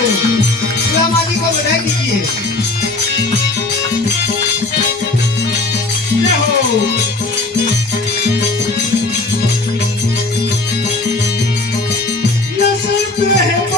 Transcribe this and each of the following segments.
तो हमारी को बधाई दीजिए जय हो Hey,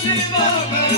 Shiva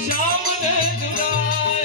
श्याम ने दुराया